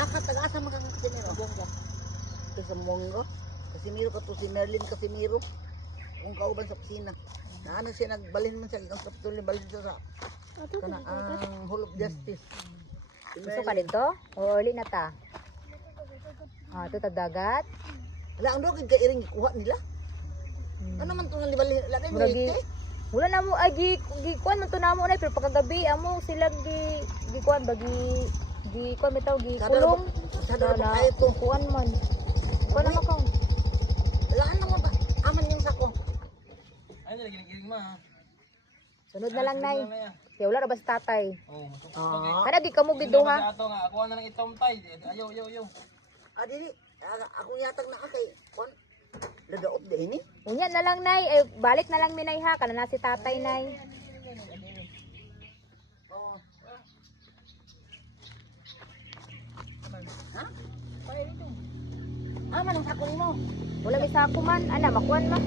Akat taga-asa mga Casimiro. Ito sa Mongo. Casimiro ka to si Merlin Casimiro. Kung kauban sa kusina. Naano siya nagbalhin man siya ang kapitol ni balhin siya sa kana ang Hall of Justice. Gusto ka dito? O early na ta? Ah, ito ta dagat. Wala ang dogid kay iring ikuha nila. Ano man to nga libalhin lagay mo Murag ite. wala na mo ay gikuan man to namo na pero pagkagabi amo sila gikuan bagi gikuan bitaw gikulong. Sada ba kayo to? Kuan man. Kuan naman ka. Wala ano ba? Aman yung sako. Ay, naging ma. Sunod na lang nay. Kaya wala ra ba si tatay? Oh, masuk. Kada di ka mo biduha. Ato nga, ako na lang itong tay. Ayaw. Dili ako yatag na kay kon ladaot din ni. Unya na lang nay, ay balik na lang minay ha kana na si tatay nay. Oh. Ha? Aman ang sako nimo. Wala may sako man, ana makuan ma.